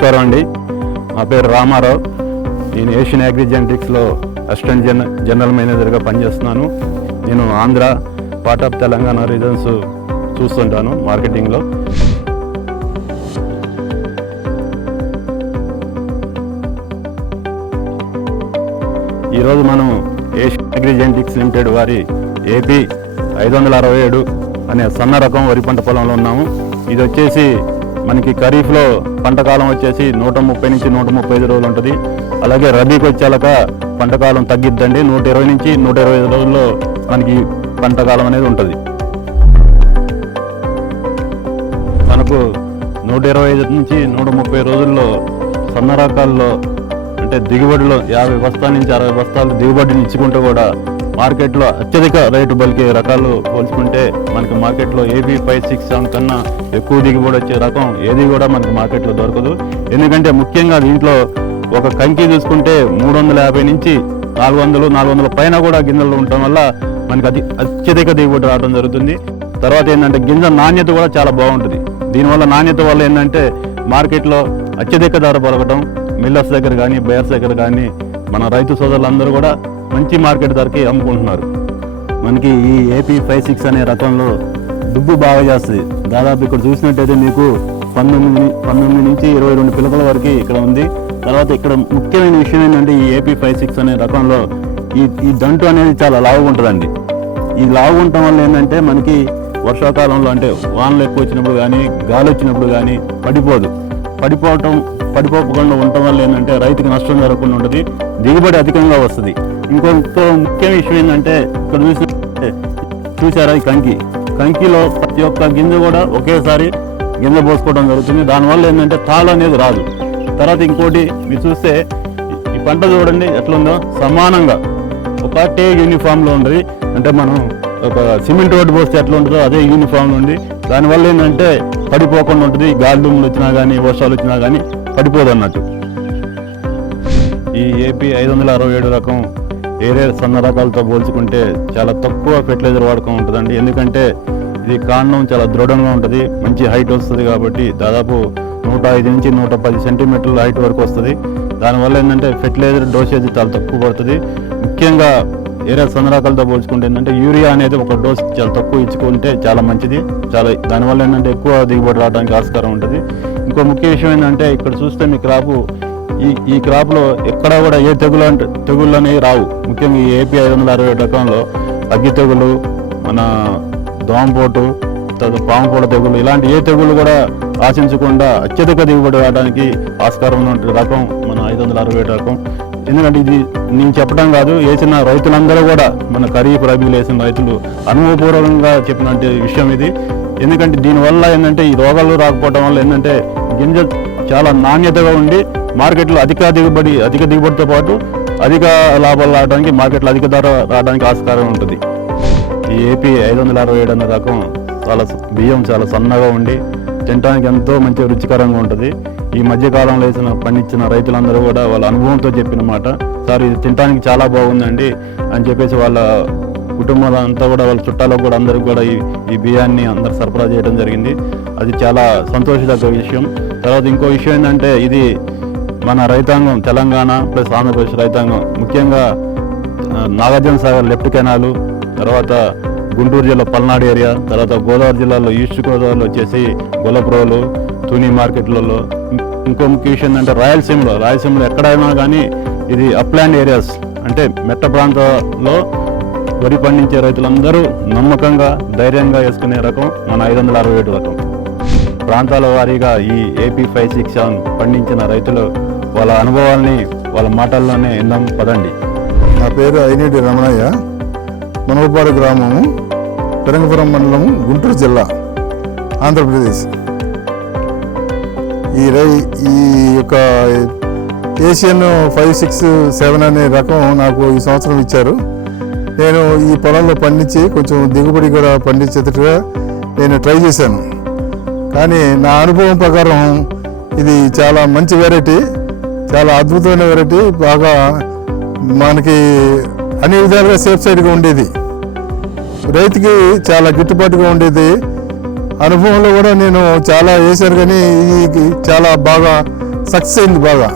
నమస్కారం అండి నా పేరు రామారావు. నేను ఏషియన్ అగ్రి జెనెటిక్స్లో అసిస్టెంట్ జన జనరల్ మేనేజర్గా పనిచేస్తున్నాను. నేను Andhra part of Telangana regions చూస్తుంటాను మార్కెటింగ్లో. ఈరోజు మనం ఏషియన్ అగ్రి జెనెటిక్స్ లిమిటెడ్ వారి ఏపీ ఐదు వందల అరవై ఏడు అనే సన్న రకం వరి పంట పొలంలో ఉన్నాము. ఇది వచ్చేసి మనకి ఖరీఫ్లో పంట కాలం వచ్చేసి నూట ముప్పై నుంచి నూట ముప్పై ఐదు రోజులు ఉంటుంది. అలాగే రబీకి వచ్చేలాక పంట కాలం తగ్గిద్దండి. నూట ఇరవై నుంచి నూట ఇరవై ఐదు రోజుల్లో మనకి పంట కాలం అనేది ఉంటుంది. మనకు నూట ఇరవై ఐదు నుంచి నూట ముప్పై రోజుల్లో సన్న రకాల్లో అంటే దిగుబడిలో యాభై బస్తాల నుంచి అరవై బస్తాలు దిగుబడిని ఇచ్చుకుంటూ కూడా మార్కెట్లో అత్యధిక రేటు బలికే రకాలు పోల్చుకుంటే మనకి మార్కెట్లో ఏబీ ఫైవ్ సిక్స్ సెవెన్ కన్నా ఎక్కువ దిగుబడి వచ్చే రకం ఏది కూడా మనకి మార్కెట్లో దొరకదు. ఎందుకంటే ముఖ్యంగా దీంట్లో ఒక కంకి చూసుకుంటే మూడు వందల యాభై నుంచి నాలుగు వందలు నాలుగు వందల పైన కూడా గింజలు ఉండటం వల్ల మనకి అతి అత్యధిక దిగుబడి రావడం జరుగుతుంది. తర్వాత ఏంటంటే గింజ నాణ్యత కూడా చాలా బాగుంటుంది. దీనివల్ల నాణ్యత వల్ల ఏంటంటే మార్కెట్లో అత్యధిక ధర పలకటం మిల్లర్స్ దగ్గర కానీ బయర్స్ దగ్గర కానీ మన రైతు సోదరులందరూ కూడా మంచి మార్కెట్ ధరకి అమ్ముకుంటున్నారు. మనకి ఈ ఏపీ ఫైవ్ సిక్స్ అనే రకంలో దుబ్బు బాగా చేస్తుంది. దాదాపు ఇక్కడ చూసినట్టయితే మీకు పంతొమ్మిది పంతొమ్మిది నుంచి ఇరవై రెండు పిలకల వరకు ఇక్కడ ఉంది. తర్వాత ఇక్కడ ముఖ్యమైన విషయం ఏంటంటే ఈ ఏపీ ఫైవ్ సిక్స్ అనే రకంలో ఈ ఈ దంటు అనేది చాలా లావుగా ఉంటుందండి. ఈ లావు ఉండటం వల్ల ఏంటంటే మనకి వర్షాకాలంలో అంటే వానలు ఎక్కువ వచ్చినప్పుడు కానీ గాలి వచ్చినప్పుడు కానీ పడిపోదు. పడిపోవటం పడిపోకుండా ఉండటం వల్ల ఏంటంటే రైతుకి నష్టం జరగకుండా ఉంటుంది. దిగుబడి అధికంగా వస్తుంది. ఇంకొక ఇంకో ముఖ్యమైన విషయం ఏంటంటే ఇక్కడ చూసినట్టే చూసారా ఈ కంకి? కంకిలో ప్రతి ఒక్క గింజ కూడా ఒకేసారి గింజ పోసుకోవడం జరుగుతుంది. దానివల్ల ఏంటంటే తాళ అనేది రాదు. తర్వాత ఇంకోటి మీరు చూస్తే ఈ పంట చూడండి ఎట్లుందో? సమానంగా ఒకటే యూనిఫామ్లో ఉంది అంటే మనం ఒక సిమెంట్ రోడ్డు పోస్తే ఎట్లా ఉంటుందో అదే యూనిఫామ్లో ఉంది దానివల్ల ఏంటంటే పడిపోకుండా ఉంటుంది. గాలి వచ్చినా కానీ వర్షాలు వచ్చినా కానీ పడిపోదు అన్నట్టు ఈ ఏపీ ఐదు వందల అరవై ఏడు రకం వేరే సన్న రకాలతో పోల్చుకుంటే చాలా తక్కువ ఫెర్టిలైజర్ వాడకం ఉంటుందండి. ఎందుకంటే ఇది కాండం చాలా దృఢంగా ఉంటుంది మంచి హైట్ వస్తుంది కాబట్టి దాదాపు నూట ఐదు నుంచి నూట పది సెంటీమీటర్ల హైట్ వరకు వస్తుంది. దానివల్ల ఏంటంటే ఫెర్టిలైజర్ డోసేజ్ చాలా తక్కువ పడుతుంది. ముఖ్యంగా ఏరియా సన్న రకాలతో పోల్చుకుంటే ఏంటంటే యూరియా అనేది ఒక డోస్ చాలా తక్కువ ఇచ్చుకుంటే చాలా మంచిది. చాలా దానివల్ల ఏంటంటే ఎక్కువ దిగుబడి రావడానికి ఆస్కారం ఉంటుంది. ఇంకో ముఖ్య విషయం ఏంటంటే ఇక్కడ చూస్తే మీ క్రాపు ఈ ఈ క్రాప్లో ఎక్కడ కూడా ఏ తెగులు అంటే తెగుళ్ళు అనేవి రావు. ముఖ్యంగా ఈ ఏపీ ఐదు వందల అరవై రకంలో అగ్గి తెగులు మన దోమపోటు తర్వాత తెగులు ఇలాంటి ఏ తెగులు కూడా ఆశించకుండా అత్యధిక దిగుబడి రావడానికి ఆస్కారం ఉన్న రకం మన ఐదు వందల అరవై రకం. ఎందుకంటే ఇది నేను చెప్పడం కాదు వేసిన రైతులందరూ కూడా మన ఖరీఫ్ రబీలు వేసిన రైతులు అనుభవపూర్వకంగా చెప్పిన విషయం ఇది. ఎందుకంటే దీనివల్ల ఏంటంటే ఈ రోగాలు రాకపోవడం వల్ల ఏంటంటే గింజ చాలా నాణ్యతగా ఉండి మార్కెట్లో అధిక దిగుబడి అధిక దిగుబడితో పాటు అధిక లాభాలు రావడానికి మార్కెట్లో అధిక ధర రావడానికి ఆస్కారం ఉంటుంది. ఈ ఏపీ ఐదు వందల అరవై ఏడు అనే రకం చాలా బియ్యం చాలా సన్నగా ఉండి తినడానికి ఎంతో మంచి రుచికరంగా ఉంటుంది. ఈ మధ్యకాలంలో వేసిన పండించిన రైతులందరూ కూడా వాళ్ళ అనుభవంతో చెప్పిన మాట సార్ ఇది తినడానికి చాలా బాగుందండి అని చెప్పేసి వాళ్ళ కుటుంబం అంతా కూడా వాళ్ళ చుట్టాలకు కూడా అందరికి కూడా ఈ ఈ బియ్యాన్ని అందరు సరఫరా చేయడం జరిగింది. అది చాలా సంతోషదగ్గ విషయం. తర్వాత ఇంకో విషయం ఏంటంటే ఇది మన రైతాంగం తెలంగాణ ప్లస్ ఆంధ్రప్రదేశ్ రైతాంగం ముఖ్యంగా నాగార్జున సాగర్ లెఫ్ట్ కెనాలు తర్వాత గుంటూరు జిల్లా పల్నాడు ఏరియా తర్వాత గోదావరి జిల్లాలో ఈస్ట్ గోదావరిలో వచ్చేసి గొల్లప్రోలు తుని మార్కెట్లలో. ఇంకో ముఖ్య విషయం ఏంటంటే రాయలసీమలో రాయలసీమలో ఎక్కడైనా కానీ ఇది అప్లాండ్ ఏరియాస్ అంటే మెట్ట ప్రాంతాల్లో వరి పండించే రైతులందరూ నమ్మకంగా ధైర్యంగా వేసుకునే రకం మన ఐదు వందల అరవై ఏడు రకం. ప్రాంతాల వారీగా ఈ ఏపీ ఫైవ్ సిక్స్ సెవెన్ పండించిన రైతులు వాళ్ళ అనుభవాల్ని వాళ్ళ మాటల్లోనే విందాం పదండి. నా పేరు ఐనేటి రమణయ్య. మనగపాడు గ్రామము పెరంగపురం మండలము గుంటూరు జిల్లా ఆంధ్రప్రదేశ్. ఈ రై ఈ యొక్క ఏషియన్ ఫైవ్ సిక్స్ సెవెన్ అనే రకం నాకు ఈ సంవత్సరం ఇచ్చారు. నేను ఈ పొలంలో పండించి కొంచెం దిగుబడి కూడా పండించేటట్టుగా నేను ట్రై చేశాను. కానీ నా అనుభవం ప్రకారం ఇది చాలా మంచి వెరైటీ చాలా అద్భుతమైన వెరైటీ బాగా మనకి అన్ని విధాలుగా సేఫ్ సైడ్గా ఉండేది. రైతుకి చాలా గిట్టుబాటుగా ఉండేది. అనుభవంలో కూడా నేను చాలా వేశాను కానీ ఇది చాలా బాగా సక్సెస్ అయింది బాగా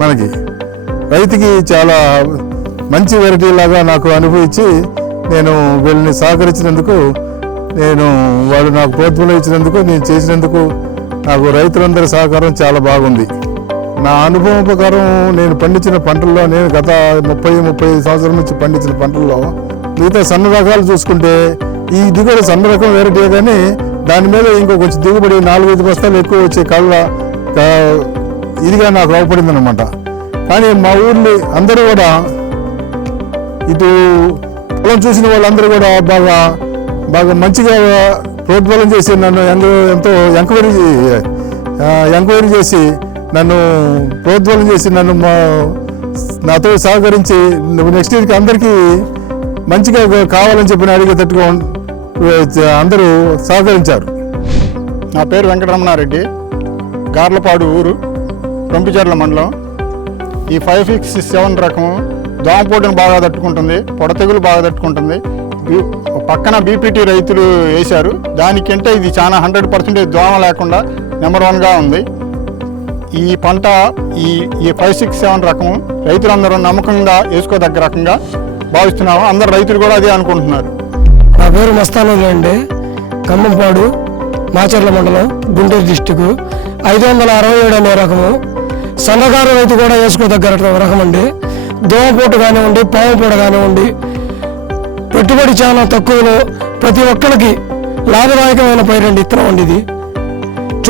మనకి. రైతుకి చాలా మంచి వెరైటీ లాగా నాకు అనుభవించి నేను వీళ్ళని సహకరించినందుకు నేను వాళ్ళు నాకు ప్రోత్సాహం ఇచ్చినందుకు నేను చేసినందుకు నాకు రైతులందరి సహకారం చాలా బాగుంది. నా అనుభవం ప్రకారం నేను పండించిన పంటల్లో నేను గత ముప్పై ముప్పై సంవత్సరం నుంచి పండించిన పంటల్లో మిగతా సన్న రకాలు చూసుకుంటే ఈ దిగుబడి సన్న రకం వెరైటీ కానీ దాని మీద ఇంకో కొంచెం దిగుబడి నాలుగైదు బస్తాలు ఎక్కువ వచ్చే కళ్ళ ఇదిగా నాకు అవపడింది అనమాట కానీ మా ఊర్లో అందరూ కూడా ఇటు పొలం చూసిన వాళ్ళందరూ కూడా బాగా బాగా మంచిగా ప్రోద్బలం చేసి నన్ను ఎంతో ఎంక్వైరీ ఎంక్వైరీ చేసి నన్ను ప్రోద్బలం చేసి నన్ను మా నాతో సహకరించి నెక్స్ట్ ఇయర్కి అందరికీ మంచిగా కావాలని చెప్పి నేను అడిగేటట్టుగా అందరూ సహకరించారు. నా పేరు వెంకటరమణారెడ్డి. గార్లపాడు ఊరు రొంపిచెర్ల మండలం. ఈ ఫైవ్ సిక్స్ సెవెన్ రకం దోమపోటును బాగా తట్టుకుంటుంది పొడ తెగులు బాగా తట్టుకుంటుంది. పక్కన బీపీటీ రైతులు వేశారు. దానికంటే ఇది చాలా హండ్రెడ్ పర్సెంటేజ్ దోమ లేకుండా నెంబర్ వన్గా ఉంది. ఈ పంట ఈ ఈ ఫైవ్ సిక్స్ సెవెన్ రకం రైతులందరూ నమ్మకంగా వేసుకోదగ్గ రకంగా భావిస్తున్నాము అందరు రైతులు కూడా అదే అనుకుంటున్నారు. నా పేరు మస్తానూరు అండి. ఖమ్మంపాడు మాచర్ల మండలం గుంటూరు డిస్టిక్ ఐదు వందల అరవై ఏడు అనే రకము. సన్నకారు రైతు కూడా వేసుకోదగ్గ రకం- అండి. దోమపూట కానివ్వండి పాముపూట కానివ్వండి పెట్టుబడి చాలా తక్కువలో ప్రతి ఒక్కరికి లాభదాయకమైన పైరండి ఇత్తనం అండి ఇది.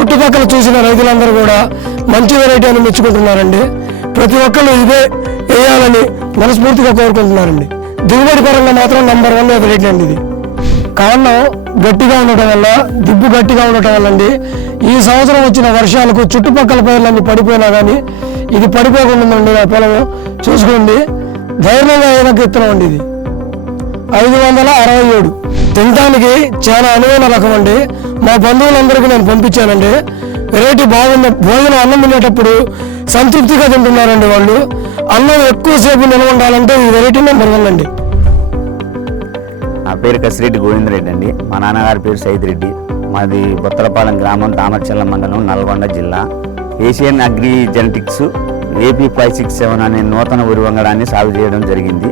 చుట్టుపక్కల చూసిన రైతులందరూ కూడా మంచి వెరైటీ అని మెచ్చుకుంటున్నారండి. ప్రతి ఒక్కళ్ళు ఇదే వేయాలని మనస్ఫూర్తిగా కోరుకుంటున్నారండి. దిగుబడి పరంగా మాత్రం నంబర్ వన్ వెరైటీ అండి ఇది. కారణం గట్టిగా ఉండటం వల్ల దిబ్బు గట్టిగా ఉండటం వల్ల అండి ఈ సంవత్సరం వచ్చిన వర్షాలకు చుట్టుపక్కల పైర్లన్నీ పడిపోయినా కానీ ఇది పడిపోకుండా ఉందండి నా పొలం. చూసుకోండి. ధైర్యంగా ఏదైనా విత్తనం అండి ఇది. ఐదు వందల అరవై ఏడు. తినడానికి చాలా అనువైన రకం అండి. మా బంధువులందరికీ నేను పంపించానండి. వెరైటీ బాగుంది భోజనం అన్నం తినేటప్పుడు సంతృప్తిగా తింటున్నారండి వాళ్ళు. అన్నం ఎక్కువసేపు నిల్వ ఉండాలంటే ఈ వెరైటీనే నెంబర్ అండి. నా పేరు కసిరెడ్డి గోవిందరెడ్డి అండి. మా నాన్నగారి పేరు సైద్ రెడ్డి మాది బొత్తలపాలెం గ్రామం తామర్చల్ల మండలం నల్గొండ జిల్లా. Asian Agri Genetics AP five six seven అనే నూతన వరి వంగడాన్ని సాగు చేయడం జరిగింది.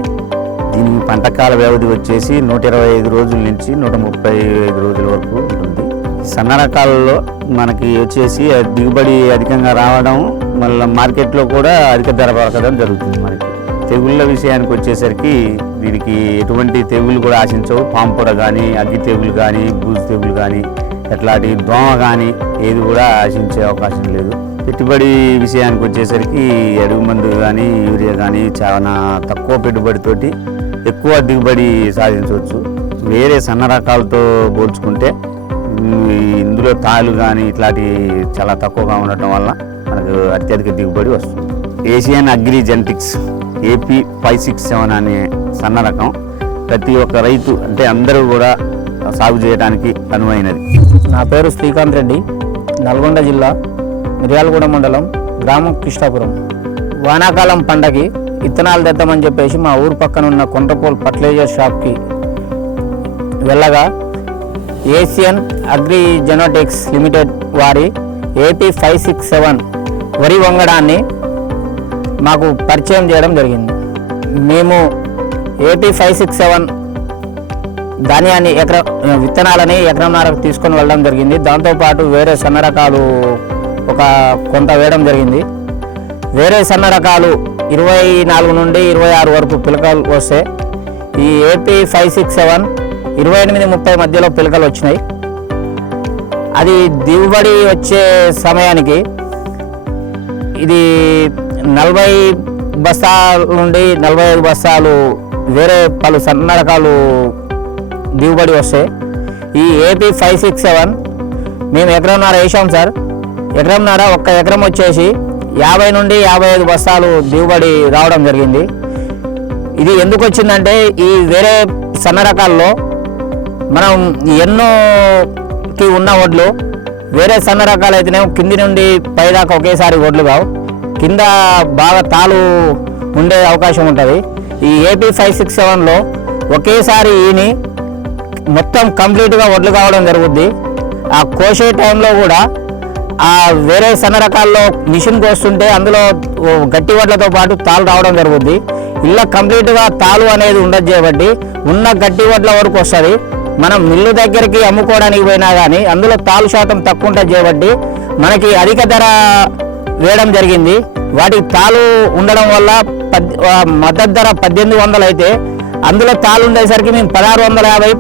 దీని పంటకాల వ్యవధి వచ్చేసి నూట ఇరవై ఐదు రోజుల నుంచి నూట ముప్పై ఐదు రోజుల వరకు సన్న రకాలలో మనకి వచ్చేసి దిగుబడి అధికంగా రావడం మళ్ళీ మార్కెట్లో కూడా అధిక ధర పలకడం జరుగుతుంది మనకి తెగుళ్ళ విషయానికి వచ్చేసరికి దీనికి ఎటువంటి తెగులు కూడా ఆశించవు. పాంపొడ కానీ అగ్గి తెగులు కానీ బూజు తెగులు కానీ ఎట్లాంటి దోమ కానీ ఏది కూడా ఆశించే అవకాశం లేదు. పెట్టుబడి విషయానికి వచ్చేసరికి అడుగు మందు కానీ యూరియా కానీ చాలా తక్కువ పెట్టుబడితోటి ఎక్కువ దిగుబడి సాధించవచ్చు. వేరే సన్న రకాలతో పోల్చుకుంటే ఇందులో తాళ్ళు కానీ ఇట్లాంటివి చాలా తక్కువగా ఉండటం వల్ల మనకు అత్యధిక దిగుబడి వస్తుంది. Asian Agri Genetics AP five six seven అనే సన్న రకం ప్రతి ఒక్క రైతు అంటే అందరూ కూడా సాగు చేయడానికి అనువైనది. నా పేరు శ్రీకాంత్ రెడ్డి నల్గొండ జిల్లా మిర్యాలగూడ మండలం గ్రామం కృష్ణాపురం. వానాకాలం పండగకి ఇత్తనాలు తెద్దామని చెప్పేసి మా ఊరు పక్కన ఉన్న కొండపోల్ ఫర్టిలైజర్ షాప్కి వెళ్ళగా ఏషియన్ అగ్రి జెనోటిక్స్ లిమిటెడ్ వారి ఏపీ ఫైవ్ సిక్స్ సెవెన్ వరి వంగడాన్ని మాకు పరిచయం చేయడం జరిగింది. మేము ఏపీ ఫైవ్ సిక్స్ సెవెన్ ధాన్యాన్ని ఎకర విత్తనాలని ఎకరంన్నరకు తీసుకొని వెళ్ళడం జరిగింది. దాంతోపాటు వేరే సన్న రకాలు ఒక కొంత వేయడం జరిగింది. వేరే సన్న రకాలు ఇరవై నాలుగు నుండి ఇరవై ఆరు వరకు పిలకలు వస్తే ఈ ఏపీ ఫైవ్ సిక్స్ సెవెన్ ఇరవై ఎనిమిది ముప్పై మధ్యలో పిలకలు వచ్చినాయి. అది దిగుబడి వచ్చే సమయానికి ఇది నలభై బస్తాల నుండి నలభై ఐదు బస్తాలు వేరే పలు సన్న రకాలు దిగుబడి వస్తాయి ఈ ఏపీ ఫైవ్ సిక్స్ సెవెన్ మేము ఎకరంన్నర వేసాం సార్. ఎకరంన్నర ఒక్క ఎకరం వచ్చేసి యాభై నుండి యాభై ఐదు బస్తాలు దిగుబడి రావడం జరిగింది. ఇది ఎందుకు వచ్చిందంటే ఈ వేరే సన్న రకాల్లో మనం ఎన్నోకి ఉన్న వడ్లు వేరే సన్న రకాలు అయితేనేమో కింది నుండి పైదాకా ఒకేసారి వడ్లు కావు. కింద బాగా తాలు ఉండే అవకాశం ఉంటుంది. ఈ ఏపీ ఫైవ్ సిక్స్ సెవెన్లో ఒకేసారి ఈని మొత్తం కంప్లీట్గా వడ్లు కావడం జరుగుద్ది. ఆ కోసే టైంలో కూడా ఆ వేరే సన్న రకాల్లో మిషన్ కోస్తుంటే అందులో గట్టి వడ్లతో పాటు తాలు రావడం జరుగుద్ది. ఇలా కంప్లీట్గా తాలు అనేది ఉండదు చేయబట్టి ఉన్న గట్టి వడ్ల వరకు వస్తుంది. మనం మిల్లు దగ్గరికి అమ్ముకోవడానికి పోయినా కానీ అందులో తాలు శాతం తక్కువ ఉంటుంది చేయబట్టి మనకి అధిక ధర వేయడం జరిగింది. వాటికి తాలు ఉండడం వల్ల పద్ మద్దతు ధర పద్దెనిమిది వందలు అయితే అందులో తాలు ఉండేసరికి మేము పదహారు వందల యాభై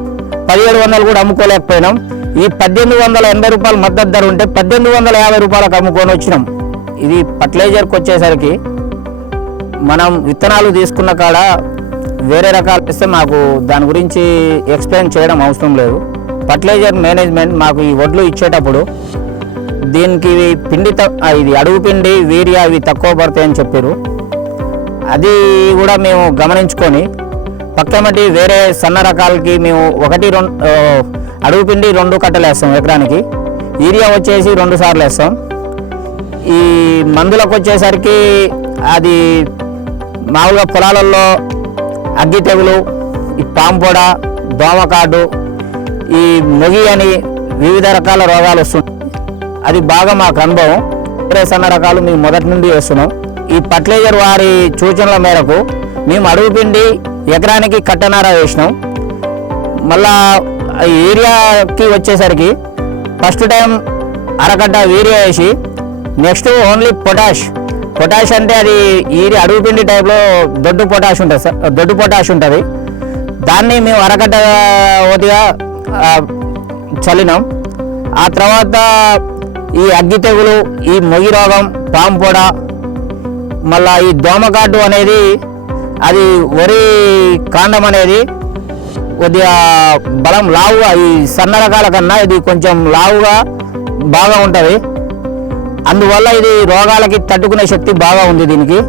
పదిహేడు వందలు కూడా అమ్ముకోలేకపోయినాం. ఈ పద్దెనిమిది వందల ఎనభై రూపాయలు మద్దతు ధర ఉంటే పద్దెనిమిది వందల యాభై రూపాయలకు అమ్ముకొని వచ్చినాం. ఇది ఫర్టిలైజర్కి వచ్చేసరికి మనం విత్తనాలు తీసుకున్న కాడ వేరే రకాలు ఇస్తే మాకు దాని గురించి ఎక్స్ప్లెయిన్ చేయడం అవసరం లేదు. ఫర్టిలైజర్ మేనేజ్మెంట్ మాకు ఈ వడ్లు ఇచ్చేటప్పుడు దీనికి పిండి ఇది అడుగు పిండి వీరియా ఇవి తక్కువ పడతాయని చెప్పారు అది కూడా మేము గమనించుకొని పక్కమటి వేరే సన్న రకాలకి మేము ఒకటి రెండు అడుగు పిండి రెండు కట్టలు వేస్తాం ఎకరానికి. యూరియా వచ్చేసి రెండు సార్లు వేస్తాం. ఈ మందులకు వచ్చేసరికి అది మామూలుగా పొలాలలో అగ్గి తెగులు ఈ పాంపొడ దోమకాటు ఈ మొగి అని వివిధ రకాల రోగాలు వస్తుంటాయి అది బాగా మాకు అనుభవం. ఇరవై సన్న రకాలు మేము మొదటి నుండి వేస్తున్నాం ఈ ఫర్టిలైజర్ వారి సూచనల మేరకు మేము అడుగు పిండి ఎకరానికి కట్టనార వేసినాం. మళ్ళా ఏరియాకి వచ్చేసరికి ఫస్ట్ టైం అరగడ్డ వీరియా వేసి నెక్స్ట్ ఓన్లీ పొటాష్ పొటాష్ అంటే అది ఈరి అడుగు పిండి టైప్లో దొడ్డు పొటాష్ ఉంటుంది సార్. దొడ్డు పొటాష్ ఉంటుంది. దాన్ని మేము అరకట్ట ఒకటిగా చల్లినాం. ఆ తర్వాత ఈ అగ్గి తెగులు ఈ మొగి రోగం పాంపొడ మళ్ళా ఈ దోమకాటు అనేది అది వరి కాండం అనేది కొద్దిగా బలం లావుగా ఈ సన్న రకాల కన్నా ఇది కొంచెం లావుగా బాగా ఉంటుంది. అందువల్ల ఇది రోగాలకి తట్టుకునే శక్తి బాగా ఉంది దీనికి.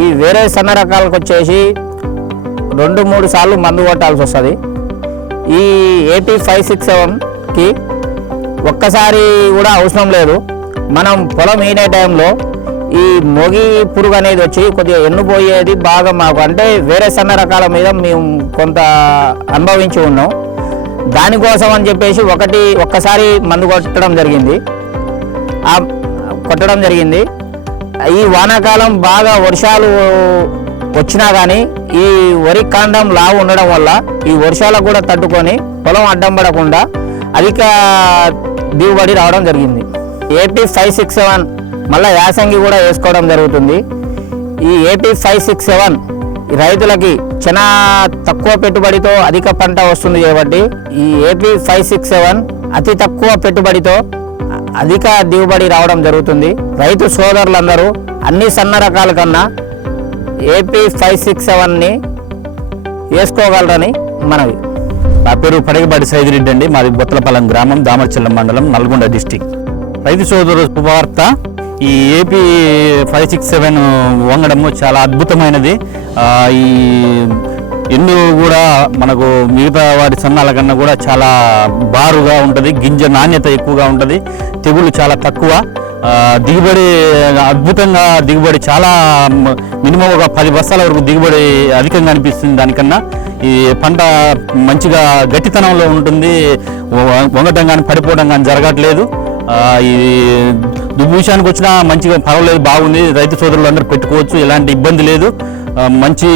ఈ వేరే సన్న రకాలకు వచ్చేసి రెండు మూడు సార్లు మందు కొట్టాల్సి వస్తుంది. ఈ ఏపీ ఫైవ్ సిక్స్ సెవెన్కి ఒక్కసారి కూడా అవసరం లేదు. మనం పొలం ఈనే టైంలో ఈ మొగి పురుగు అనేది వచ్చి కొద్దిగా ఎన్నుపోయేది బాగా మాకు అంటే వేరే సన్న రకాల మీద మేము కొంత అనుభవించి ఉన్నాం. దానికోసం అని చెప్పేసి ఒకటి ఒక్కసారి మందు కొట్టడం జరిగింది. కొట్టడం జరిగింది. ఈ వానాకాలం బాగా వర్షాలు వచ్చినా కానీ ఈ వరి కాండం లావు ఉండడం వల్ల ఈ వర్షాలకు కూడా తట్టుకొని పొలం అడ్డం పడకుండా అధిక దిగుబడి రావడం జరిగింది. ఏపీ ఫైవ్ సిక్స్ సెవెన్ మళ్ళీ యాసంగి కూడా వేసుకోవడం జరుగుతుంది. ఈ ఏపీ ఫైవ్ సిక్స్ సెవెన్ రైతులకి చాలా తక్కువ పెట్టుబడితో అధిక పంట వస్తుంది కాబట్టి ఈ ఏపీ ఫైవ్ సిక్స్ సెవెన్ అతి తక్కువ పెట్టుబడితో అధిక దిగుబడి రావడం జరుగుతుంది. రైతు సోదరులందరూ అన్ని సన్న రకాల కన్నా ఏపీ ఫైవ్ సిక్స్ సెవెన్ని వేసుకోగలరని మనవి. నా పేరు పడగబాటి సైదిరెడ్డి అండి. మాది బొత్తలపాలెం గ్రామం దామరచెల్లం మండలం నల్గొండ డిస్టిక్. రైతు సోదరు శుభవార్త. ఈ ఏపీ ఫైవ్ సిక్స్ సెవెన్ వంగడము చాలా అద్భుతమైనది. ఈ ఎన్నో కూడా మనకు మిగతా వాటి సన్నాల కన్నా కూడా చాలా బారుగా ఉంటుంది గింజ నాణ్యత ఎక్కువగా ఉంటుంది తెగులు చాలా తక్కువ. దిగుబడి అద్భుతంగా దిగుబడి చాలా మినిమం ఒక పది బస్తాల వరకు దిగుబడి అధికంగా అనిపిస్తుంది దానికన్నా. ఈ పంట మంచిగా గట్టితనంలో ఉంటుంది వంగటం కానీ పడిపోవడం కానీ జరగట్లేదు. ఈ దుబ్బు విషయానికి వచ్చినా మంచిగా పర్వాలేదు బాగుంది రైతు సోదరులు అందరూ పెట్టుకోవచ్చు ఎలాంటి ఇబ్బంది లేదు. మంచి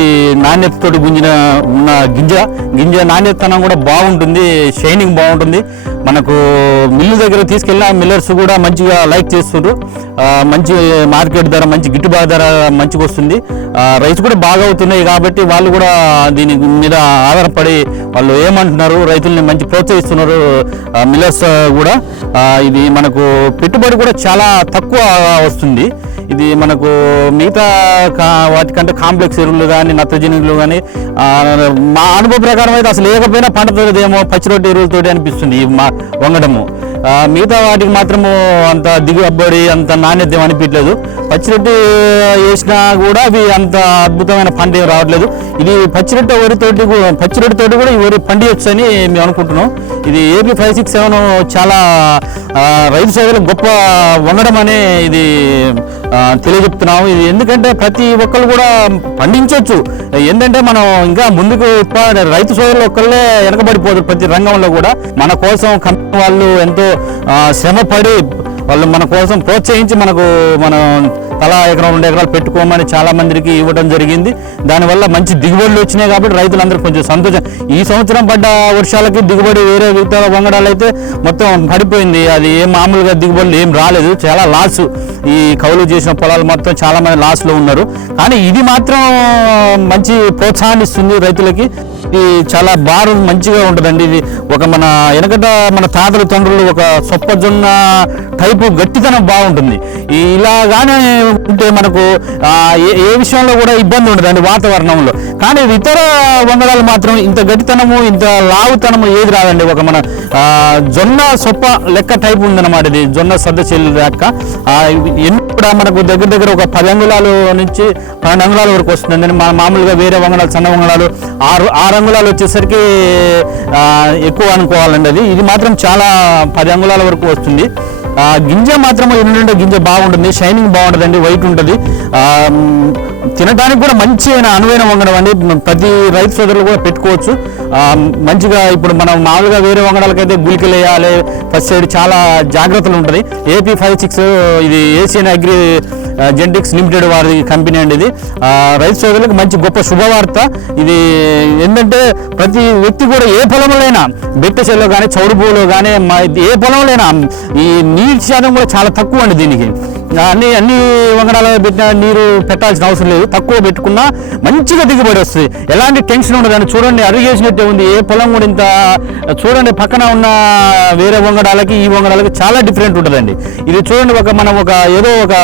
నాణ్యతతో గుంజిన ఉన్న గింజ. గింజ నాణ్యతనం కూడా బాగుంటుంది షైనింగ్ బాగుంటుంది. మనకు మిల్లు దగ్గర తీసుకెళ్ళిన మిల్లర్స్ కూడా మంచిగా లైక్ చేస్తుండ్రు. మంచి మార్కెట్ ధర మంచి గిట్టుబాటు ధర మంచిగా వస్తుంది. రైస్ కూడా బాగా అవుతున్నాయి కాబట్టి వాళ్ళు కూడా దీని మీద ఆధారపడి వాళ్ళు ఏమంటున్నారు రైతుల్ని మంచి ప్రోత్సహిస్తున్నారు మిల్లర్స్ కూడా. ఇది మనకు పెట్టుబడి కూడా చాలా తక్కువ వస్తుంది. ఇది మనకు మిగతా కా- వాటికంటే కాంప్లెక్స్ ఎరువులు కానీ నత్రజనులు కానీ మా అనుభవ ప్రకారం అయితే అసలు లేకపోయినా పంటతోదేమో పచ్చిరొట్టి ఎరువులతోటి అనిపిస్తుంది ఈ మా వంగడము. మిగతా వాటికి మాత్రము అంత దిగుబడి అంత నాణ్యత ఏం అనిపించలేదు పచ్చిరొట్టి వేసినా కూడా అవి అంత అద్భుతమైన పంట ఏం రావట్లేదు. ఇది పచ్చిరొట్టె వరితోటి కూ- పచ్చిరొట్టితోటి కూడా ఈ వరి పండియొచ్చు అని మేము అనుకుంటున్నాం. ఇది ఏపీ ఫైవ్ సిక్స్ సెవెన్ చాలా రైతు సోదరులకు గొప్ప వండడం అనే ఇది తెలియజెప్తున్నాము. ఇది ఎందుకంటే ప్రతి ఒక్కరు కూడా పండించవచ్చు ఏంటంటే మనం ఇంకా ముందుకు రైతు సోదరులు ఒక్కళ్ళే వెనకబడిపోదు ప్రతి రంగంలో కూడా. మన కోసం కంపెనీ వాళ్ళు ఎంతో శ్రమపడి వాళ్ళు మన కోసం ప్రోత్సహించి మనకు మనం తలా ఎకరం రెండు ఎకరాలు పెట్టుకోమని చాలా మందికి ఇవ్వడం జరిగింది. దానివల్ల మంచి దిగుబడులు వచ్చినాయి కాబట్టి రైతులందరూ కొంచెం సంతోషం. ఈ సంవత్సరం పడ్డ వర్షాలకి దిగుబడి వేరే విత్తన వంగడాలు అయితే మొత్తం పడిపోయింది. అది ఏం మామూలుగా దిగుబడులు ఏం రాలేదు. చాలా లాస్ ఈ కౌలు చేసిన పొలాలు మొత్తం చాలా మంది లాస్లో ఉన్నారు. కానీ ఇది మాత్రం మంచి ప్రోత్సాహాన్ని ఇస్తుంది రైతులకి. ఇది చాలా బారు మంచిగా ఉంటుందండి. ఇది ఒక మన వెనకట మన తాతల తండ్రులు ఒక సొప్పజొన్న టైపు గట్టితనం బాగుంటుంది. ఇలాగానే ఉంటే మనకు ఏ ఏ విషయంలో కూడా ఇబ్బంది ఉండదండి వాతావరణంలో. కానీ ఇతర వంగడాలు మాత్రం ఇంత గట్టితనము ఇంత లావుతనము ఏది రాదండి. ఒక మన జొన్న సొప్ప లెక్క టైపు ఉందన్నమాట ఇది. జొన్న సద్ద చెల్లి లెక్క. ఎన్నో ఎన్ని ఇప్పుడు మనకు దగ్గర దగ్గర ఒక పది అంగుళాలు నుంచి పన్నెండు అంగుళాల వరకు వస్తుందండి మా మామూలుగా వేరే వంగడాలు సన్న వంగడాలు ఆరు ఆరు అంగుళాలు వచ్చేసరికి ఎక్కువ అనుకోవాలండి అది. ఇది మాత్రం చాలా పది అంగుళాల వరకు వస్తుంది. గింజ మాత్రం ఏంటంటే గింజ బాగుంటుంది షైనింగ్ బాగుంటుందండి వైట్ ఉంటుంది. తినడానికి కూడా మంచి అనువైన వంగడం అండి. ప్రతి రైతు సోదరులు కూడా పెట్టుకోవచ్చు. మంచిగా ఇప్పుడు మనం మామూలుగా వేరే వంగడాలకైతే గుళికలు వేయాలి ఫస్ట్ సైడ్ చాలా జాగ్రత్తలు ఉంటుంది. ఏపీ ఫైవ్ సిక్స్ ఇది ఏషియన్ అగ్రి జెంటిక్స్ లిమిటెడ్ వారి కంపెనీ అండి ఇది. రైతు సోదరులకు మంచి గొప్ప శుభవార్త. ఇది ఏంటంటే ప్రతి వ్యక్తి కూడా ఏ పొలంలోనైనా బెట్టచెల్లో కానీ చౌడు పువ్వులో కానీ మా ఏ పొలంలోనైనా ఈ నీటి శాతం కూడా చాలా తక్కువ అండి దీనికి. అన్ని అన్ని వంగడాలు పెట్టిన నీరు పెట్టాల్సిన అవసరం లేదు. తక్కువ పెట్టుకున్నా మంచిగా దిగుబడి వస్తుంది. ఎలాంటి టెన్షన్ ఉండదండి చూడండి అరిగేసినట్టే ఉంది. ఏ పొలం కూడా ఇంత చూడండి పక్కన ఉన్న వేరే వంగడాలకి ఈ వంగడాలకి చాలా డిఫరెంట్ ఉంటుందండి. ఇది చూడండి ఒక మనం ఒక ఏదో ఒక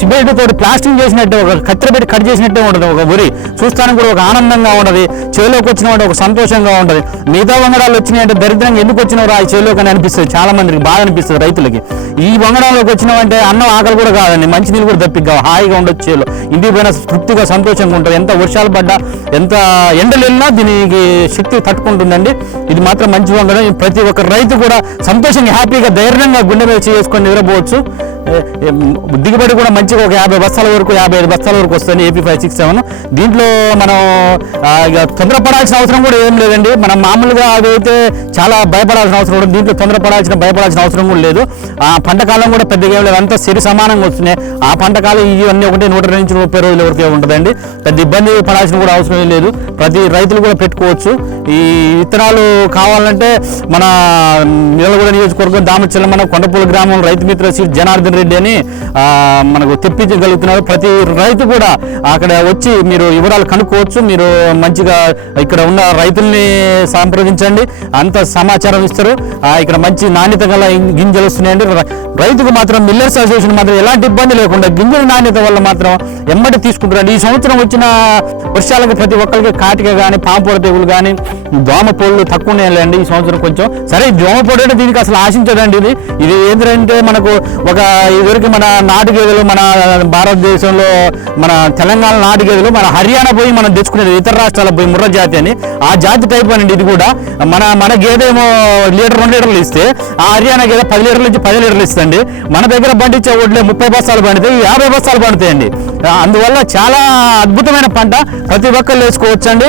సిమెంట్ తోటి ప్లాస్టింగ్ చేసినట్టే ఒక కత్తెర పెట్టి కట్ చేసినట్టే ఉంటుంది ఒక వరి చూస్తానికి కూడా ఒక ఆనందంగా ఉండదు చేలోకి వచ్చిన ఒక సంతోషంగా ఉంటుంది. మిగతా వంగడాలు వచ్చినాయి అంటే దరిద్రంగా ఎందుకు వచ్చినవరా ఈ చేలోకి అని అనిపిస్తుంది. చాలా మందికి బాగా అనిపిస్తుంది రైతులకి. ఈ వంగడాలకు వచ్చినామంటే అన్నం బాధలు కూడా కాదండి మంచి నీళ్ళు కూడా తప్పిగా హాయిగా ఉండొచ్చు ఇంటికి పోయినా తృప్తిగా సంతోషంగా ఉంటుంది ఎంత వర్షాలు పడ్డా ఎంత ఎండలు వెళ్ళినా దీనికి శక్తి తట్టుకుంటుందండి. ఇది మాత్రం మంచి ఉండడం ప్రతి ఒక్క రైతు కూడా సంతోషంగా హ్యాపీగా ధైర్యంగా గుండె మీద చేసుకొని నిద్రపోవచ్చు దిగుబడి కూడా మంచిగా ఒక యాభై బస్తాల వరకు యాభై ఐదు బస్తాల వరకు వస్తుంది ఏపీ ఫైవ్ సిక్స్ సెవెన్. దీంట్లో మనం ఇక తొందరపడాల్సిన అవసరం కూడా ఏం లేదండి. మనం మామూలుగా అదైతే చాలా భయపడాల్సిన అవసరం కూడా దీంట్లో తొందరపడాల్సిన భయపడాల్సిన అవసరం కూడా లేదు. ఆ పంట కాలం కూడా పెద్దగా ఏం లేదు. అంతా సరి సమానంగా వస్తున్నాయి. ఆ పంట కాలం ఇవన్నీ ఒకటి నూట నుంచి ముప్పై రోజుల వరకే ఉంటుందండి. పెద్ద ఇబ్బంది పడాల్సిన కూడా అవసరం లేదు. ప్రతి రైతులు కూడా పెట్టుకోవచ్చు. ఈ విత్తనాలు కావాలంటే మన నిలగూడ నియోజకవర్గం దామచల్ల మన కొండపూల గ్రామం రైతు మిత్ర శ్రీ జనార్దన్ రెడ్డి అని మనకు తెప్పించగలుగుతున్నారు. ప్రతి రైతు కూడా అక్కడ వచ్చి మీరు వివరాలు కనుక్కోవచ్చు. మీరు మంచిగా ఇక్కడ ఉన్న రైతుల్ని సంప్రదించండి. అంత సమాచారం ఇస్తారు. ఇక్కడ మంచి నాణ్యత గల గింజలు వస్తున్నాయండి. రైతుకు మాత్రం మిల్లర్స్ అసోసియేషన్ మాత్రం ఎలాంటి ఇబ్బంది లేకుండా గింజల నాణ్యత వల్ల మాత్రం ఎమ్మటి తీసుకుంటారండి ఈ సంవత్సరం వచ్చిన వర్షాలకు ప్రతి ఒక్కరికి కాటిక కానీ పాంపొడ తెగులు కానీ దోమ పొళ్ళు తక్కువ ఉన్నాయండి ఈ సంవత్సరం కొంచెం సరే దోమ పొడి అంటే దీనికి అసలు ఆశించదండి ఇది. ఇది ఏంటంటే మనకు ఒక ఇదివరకు మన నాటు గేదెలు మన భారతదేశంలో మన తెలంగాణ నాటు గేదెలు మన హర్యానా పోయి మనం తెచ్చుకునేది ఇతర రాష్ట్రాలకు పోయి ముర్ర జాతి అని. ఆ జాతి టైప్ అండి ఇది కూడా. మన మన గేదె ఏమో లీటర్ రెండు లీటర్లు ఇస్తే ఆ హర్యానా గేదె పది లీటర్లు నుంచి పది లీటర్లు ఇస్తుంది మన దగ్గర బండి ఒడ్లే ముప్పై బస్తాలు పండుతాయి యాభై బస్తాలు పండుతాయండి. అందువల్ల చాలా అద్భుతమైన పంట. ప్రతి ఒక్కరు వేసుకోవచ్చండి.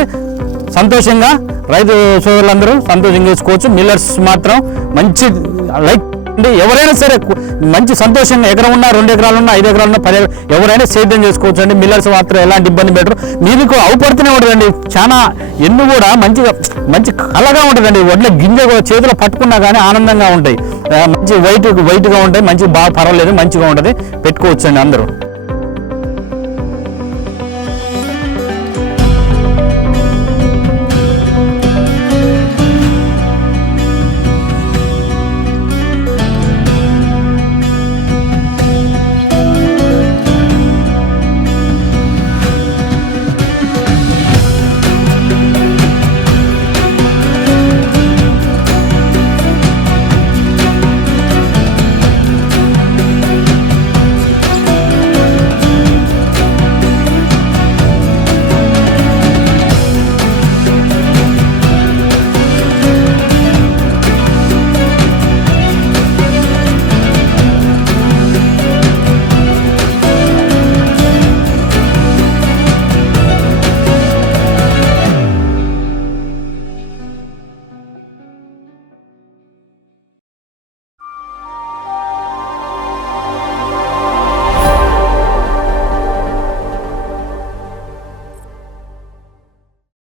సంతోషంగా రైతు సోదరులందరూ సంతోషంగా వేసుకోవచ్చు. మిల్లర్స్ మాత్రం మంచి లైక్ అంటే ఎవరైనా సరే మంచి సంతోషంగా ఎకరం ఉన్నా రెండు ఎకరాలు ఉన్నా ఐదు ఎకరాలు ఉన్నా పది ఎవరైనా సేద్యం చేసుకోవచ్చు అండి మిల్లర్స్ మాత్రం ఎలాంటి ఇబ్బంది పెట్టరు. మీకు అవుపడుతూనే ఉంటుందండి చాలా ఎన్ను కూడా మంచిగా మంచి కలగా ఉంటుందండి. వడ్ల గింజ కూడా చేతిలో పట్టుకున్నా కానీ ఆనందంగా ఉంటాయి. మంచి వైట్ వైట్గా ఉంటాయి మంచి బాగా పర్వాలేదు మంచిగా ఉంటుంది. పెట్టుకోవచ్చు అండి అందరూ.